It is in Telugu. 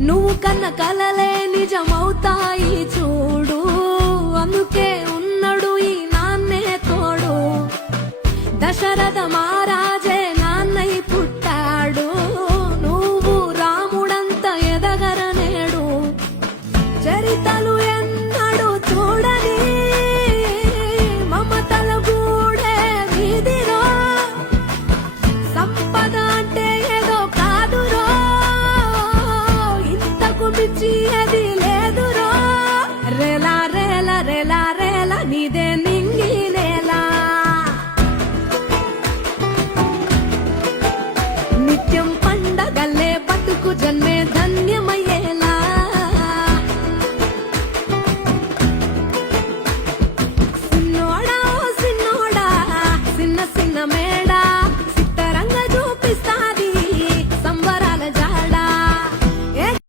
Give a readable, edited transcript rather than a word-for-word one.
నువ్వు కన్న కలలే నిజమవుతాయి చూడు, అందుకే ఉన్నాడు ఈ నాన్నే తోడు. దశరథ మహారాజే నాన్నై పుట్టాడు, నువ్వు రాముడంత ఎదగరనేడు. చరితలు ఎన్నడు చూడని మమతల గూడే వీధిలో, సంపద అంటే ఏదో కాదురో, ఇంతకు మించి అది